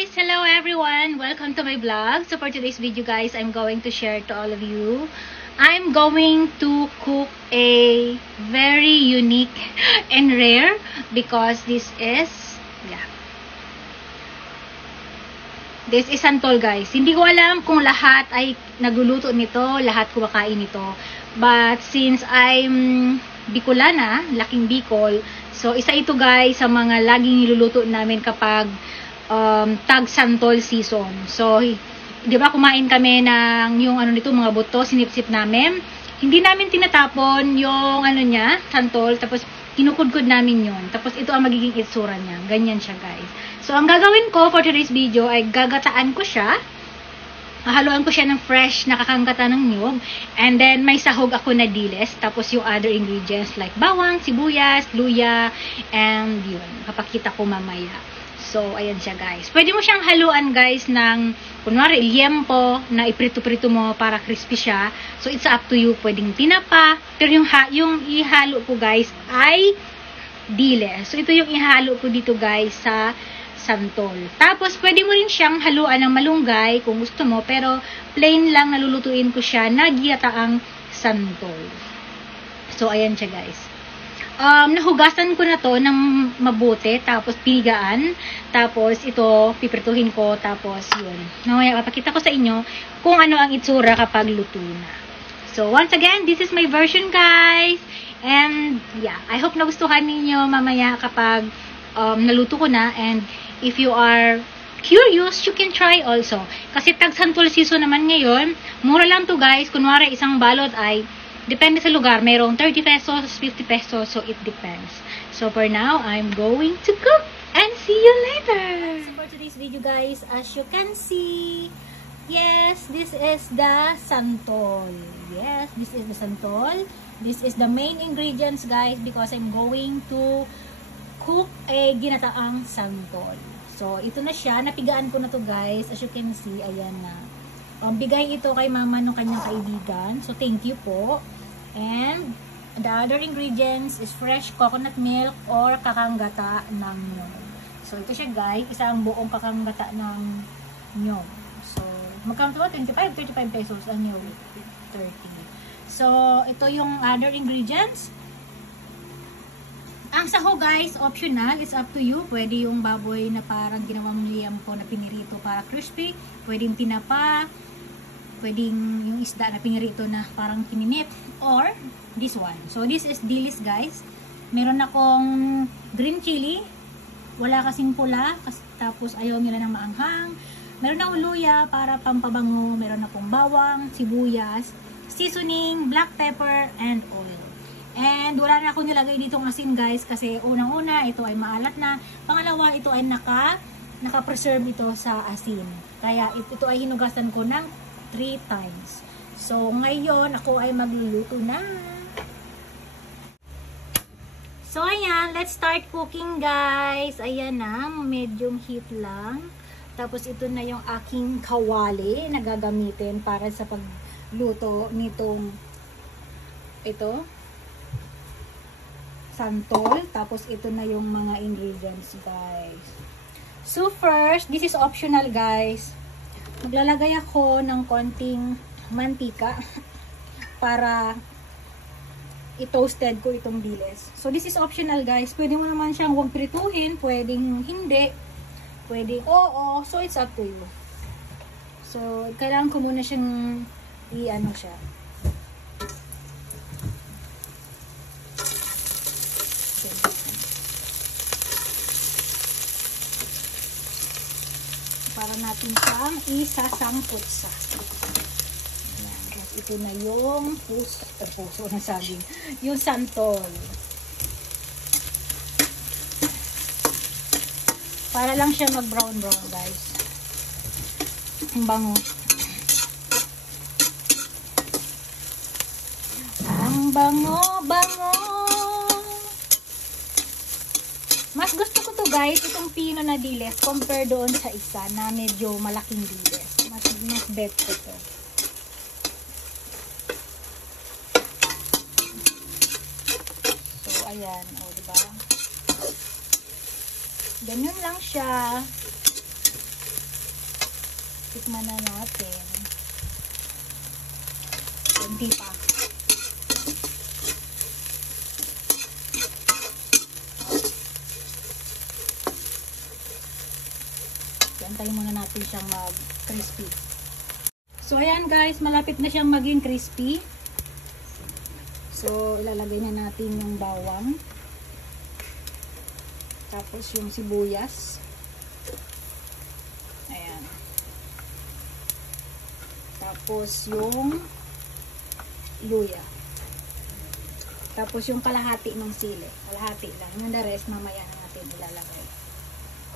guys! Hello everyone! Welcome to my vlog. So for today's video guys, I'm going to share to all of you. I'm going to cook a very unique and rare because this is santol guys. Hindi ko alam kung lahat ay nagluluto nito, lahat kumakain nito. But since I'm Bicolana, laking Bicol, so isa ito guys sa mga laging niluluto namin kapag tag santol season. So, di ba kumain kami ng yung ano nito, mga buto, sinipsip namin. Hindi namin tinatapon yung ano niya, santol, tapos kinukudkod namin yon. Tapos ito ang magiging itsura niya. Ganyan siya guys. So, ang gagawin ko for today's video ay gagataan ko siya. Hahaluan ko siya ng fresh na kakangkata ng niyog. And then, may sahog ako na diles. Tapos yung other ingredients like bawang, sibuyas, luya, and yun. Kapakita ko mamaya. So, ayan siya guys. Pwede mo siyang haluan guys ng, kunwari, liempo na iprito-prito mo para crispy siya. So, it's up to you. Pwedeng tinapa. Pero yung ihalo ko guys ay diles. So, ito yung ihalo ko dito guys sa santol. Tapos, pwede mo rin siyang haluan ng malunggay kung gusto mo. Pero, plain lang nalulutuin ko siya na ginataang santol. So, ayan siya guys. Nahugasan ko na to ng mabuti, tapos pinigaan, tapos ito, piprituhin ko, tapos yun. Mamaya, papakita ko sa inyo kung ano ang itsura kapag luto na. So, once again, this is my version, guys. And, yeah, I hope nagustuhan ninyo mamaya kapag naluto ko na. And, if you are curious, you can try also. Kasi tag-santol season naman ngayon, mura lang to, guys. Kunwari, isang balot ay depende sa lugar. Mayroong 30 pesos, 50 pesos. So, it depends. So, for now, I'm going to cook. And see you later. So, for today's video, guys, as you can see, yes, this is the santol. Yes, this is the santol. This is the main ingredients, guys, because I'm going to cook a ginataang santol. So, ito na siya. Napigaan ko na to, guys. As you can see, ayan na. Bigay ito kay mama ng kanyang kaibigan. So, thank you po. And, the other ingredients is fresh coconut milk or kakanggata ng nyog. So, ito siya guys. Isang buong kakanggata ng nyog. So, magkano ito? 25, 35 pesos ang nyog. 30. So, ito yung other ingredients. Ang saho guys, optional. It's up to you. Pwede yung baboy na parang ginawang liampo na pinirito para crispy. Pwedeng tinapa. Pwedeng yung isda na pinirito na parang kininit. Or, this one. So, this is dilis, guys. Meron akong green chili. Wala kasing pula. Tapos, ayaw nila ng maanghang. Meron akong luya para pampabango. Meron akong bawang, sibuyas, seasoning, black pepper, and oil. And, wala na akong nilagay ditong asin, guys. Kasi, unang-una, ito ay maalat na. Pangalawa, ito ay naka-preserve ito sa asin. Kaya, ito ay hinugasan ko ng 3 times. So, ngayon, ako ay magluluto na. So, ayan. Let's start cooking, guys. Ayan na. Medium heat lang. Tapos, ito na yung aking kawali na gagamitin para sa pagluto nitong ito. Santol. Tapos, ito na yung mga ingredients, guys. So, first, this is optional, guys. Maglalagay ako ng konting mantika para i-toasted ko itong diles. So, this is optional, guys. Pwede mo naman siyang huwag prituhin. Pwedeng hindi. Pwedeng oo. So, it's up to you. So, kailangan ko muna siyang i-ano siya. Para natin siyang isasangkot sa. Ayan. Ito na yung puso na saging. Yung santol. Para lang siya mag-brown-brown, guys. Ang bango. Ang bango-bango. Mas gusto ko to guys, itong pino na diles compare doon sa isa na medyo malaking diles. Mas bet ko to. So, ayan. O, diba? Ganyan lang siya. Tikman na natin. Hindi pa. Antayin muna natin siyang mag-crispy. So, ayan guys, malapit na siyang maging crispy. So, ilalagay na natin yung bawang. Tapos yung sibuyas. Ayan. Tapos yung luya. Tapos yung kalahati ng sili. Kalahati lang. Yung the rest, mamaya na natin ilalagay.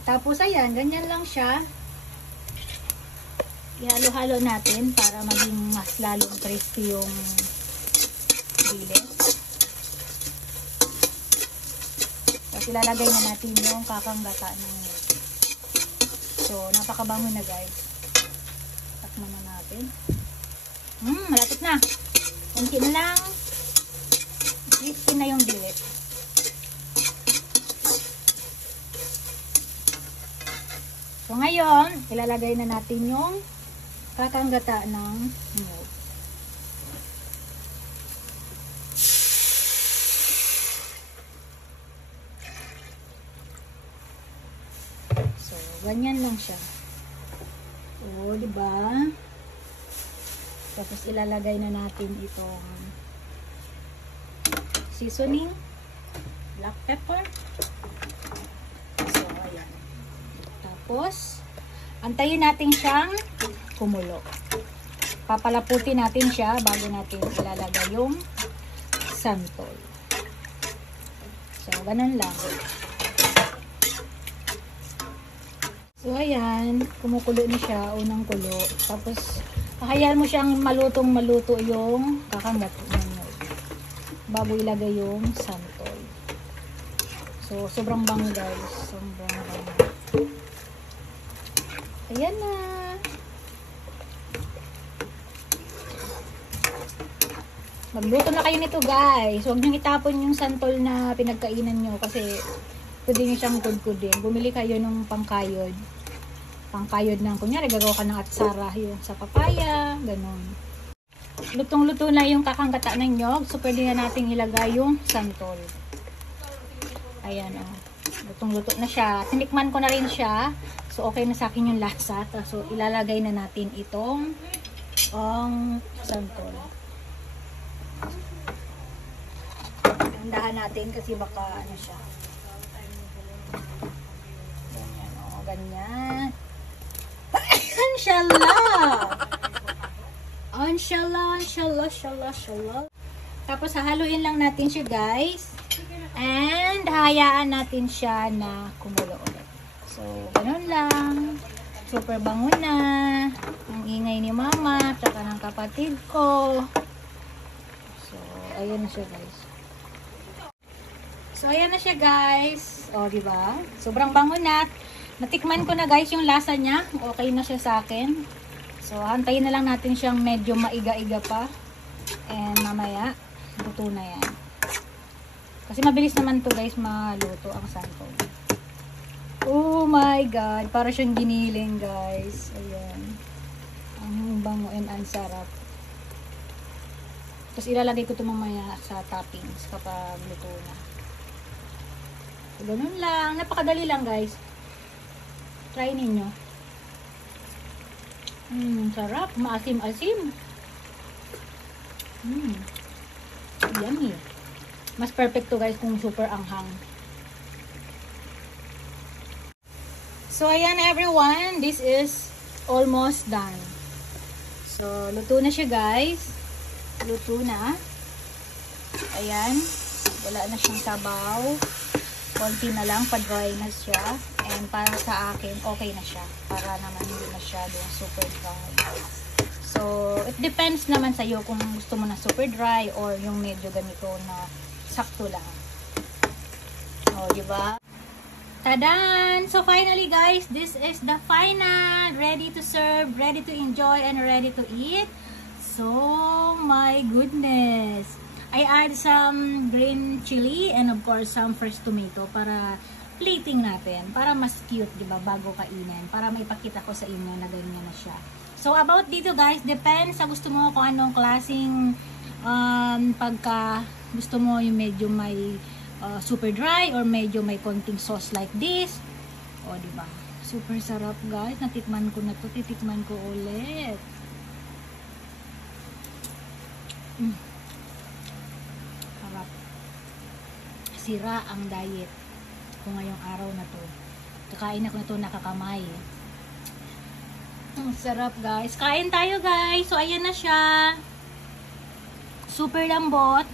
Tapos, ayan, ganyan lang siya. Ihalo-halo natin para maging mas lalong crispy yung dili. Tapos ilalagay na natin yung kakanggata ng milk. So, napakabango na guys. Takman na natin. Malapit na. Kunti na lang. Crispy na yung dili. So, ngayon, ilalagay na natin yung kakanggata ng milk. So, ganyan lang siya. O, diba? Tapos, ilalagay na natin itong seasoning, black pepper. So, ayan. Tapos, antayin natin siyang kumulo. Papalaputin natin siya bago natin ilalagay yung santol. So, ganun lang. So, ayan. Kumukulo na siya. Unang kulo. Tapos, hayaan mo siyang malutong-maluto yung kakangat ninyo bago ilagay yung santol. So, sobrang bango guys. Sobrang bango. Ayan na. Magluto na kayo nito guys. Huwag niyong itapon yung santol na pinagkainan nyo kasi pwede nyo siyang kudkudin. Bumili kayo ng pangkayod. Pangkayod ng, kunyari gagawa ka ng atsara yung sa papaya, ganun. Lutong-luto na yung kakanggata ng nyog. So pwede na natin ilagay yung santol. Ayan o. Lutong-luto na siya. Tinikman ko na rin siya. So okay na sa akin yung lasa. So ilalagay na natin itong santol. Handahan natin kasi baka ano siya. Ganyan o, ganyan. Inshallah! Inshallah. Tapos hahaluin lang natin siya guys. And hayaan natin siya na kumulo ulit. So, ganun lang. Super bango na. Ang ingay ni mama, tsaka ng kapatid ko. So, ayan na siya guys. So, ayan na siya guys. O, diba? Sobrang bango na. Natikman ko na guys yung lasa niya. Okay na siya sa akin. So, hantayin na lang natin siyang medyo maiga-iga pa. And mamaya, luto na yan. Kasi mabilis naman to guys maluto ang santol. Oh my God. Para siyang giniling guys. Ayan. Ang bango and ang sarap. Tapos ilalagay ko ito mamaya sa toppings kapag luto na. So, ganun lang. Napakadali lang guys. Try ninyo. Sarap. Maasim-asim. Yummy. Mas perfect to guys kung super anghang. So, ayan everyone. This is almost done. So, luto na siya guys. Luto na. Ayan. Wala na siyang sabaw. Konti na lang. Pa-dry na siya. And para sa akin, okay na siya. Para naman hindi masyadong super dry. So, it depends naman sa iyo kung gusto mo na super dry or yung medyo ganito na sakto lang. O, diba? Tadan! So, finally guys, this is the final. Ready to serve, ready to enjoy, and ready to eat. So, my goodness. I add some green chili and of course some fresh tomato para plating natin para mas cute, di ba, bago kainin. Para maipakita ko sa inyo na ganyan na siya. So, about dito guys, depends sa gusto mo kung anong klaseng pagka gusto mo yung medyo may super dry or medyo may konting sauce like this. O, di ba? Super sarap guys. Natikman ko na to. Titikman ko ulit. Harap. Sira ang diet ko ngayong araw na to. Kakain ako na to nakakamay. Sarap guys. Kain tayo guys. So ayan na siya. Super lambot.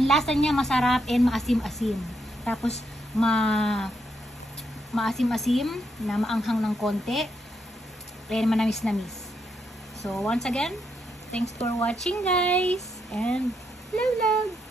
Ang lasa niya masarap and maasim-asim. Tapos maasim-asim na maanghang ng konti. And manamis-namis. So once again, thanks for watching guys. And love love.